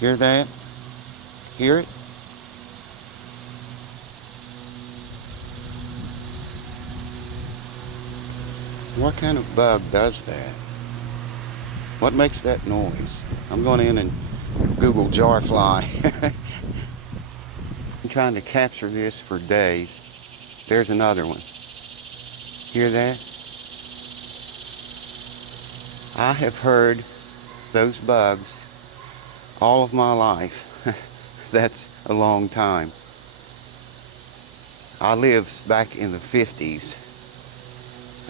Hear that? Hear it? What kind of bug does that? What makes that noise? I'm going in and Google jar fly. I'm trying to capture this for days. There's another one. Hear that? I have heard those bugs all of my life. That's a long time. I lived back in the 50s.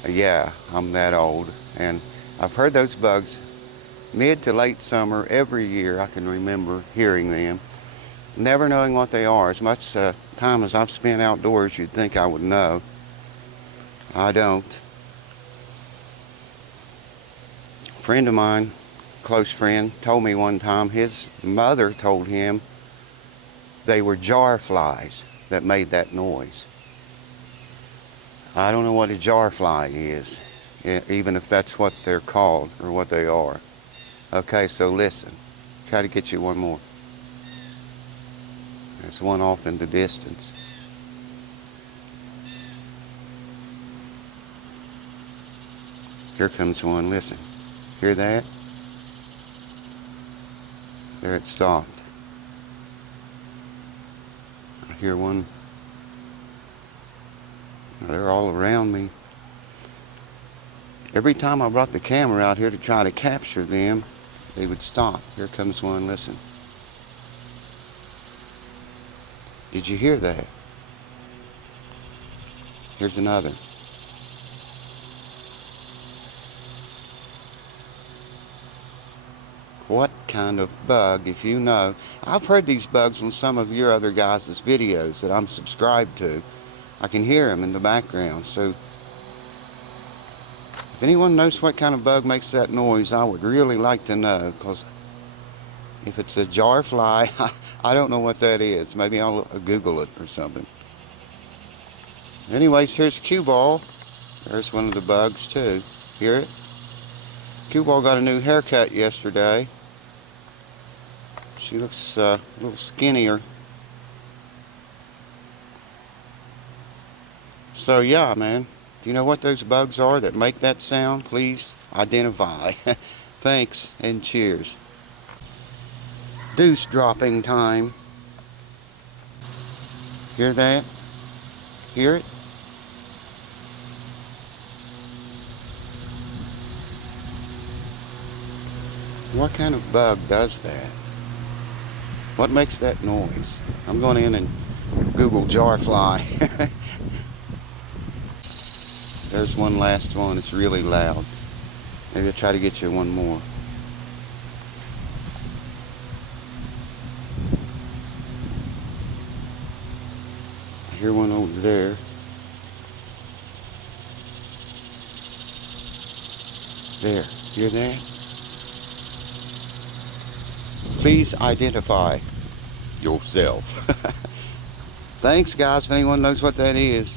Yeah, I'm that old. And I've heard those bugs mid to late summer every year. I can remember hearing them, never knowing what they are. As much time as I've spent outdoors, you'd think I would know. I don't. A friend of mine, close friend, told me one time his mother told him they were jar flies that made that noise. I don't know what a jar fly is, even if that's what they're called or what they are. Okay, so listen. Try to get you one more. There's one off in the distance. Here comes one. Listen. Hear that? There it stopped. I hear one. They're all around me. Every time I brought the camera out here to try to capture them, they would stop. Here comes one. Listen. Did you hear that? Here's another. What kind of bug, if you know? I've heard these bugs on some of your other guys' videos that I'm subscribed to. I can hear them in the background. So if anyone knows what kind of bug makes that noise, I would really like to know, because if it's a jar fly, I don't know what that is. Maybe I'll Google it or something. Anyways, here's cue ball. There's one of the bugs too. Hear it? Cue ball got a new haircut yesterday. She looks a little skinnier. So yeah, man, do you know what those bugs are that make that sound? Please identify. Thanks and cheers. Deuce dropping time. Hear that? Hear it? What kind of bug does that? What makes that noise? I'm going in and Google jar fly. There's one last one. It's really loud. Maybe I'll try to get you one more. I hear one over there. There. Hear that? Please identify yourself. Thanks, guys, if anyone knows what that is.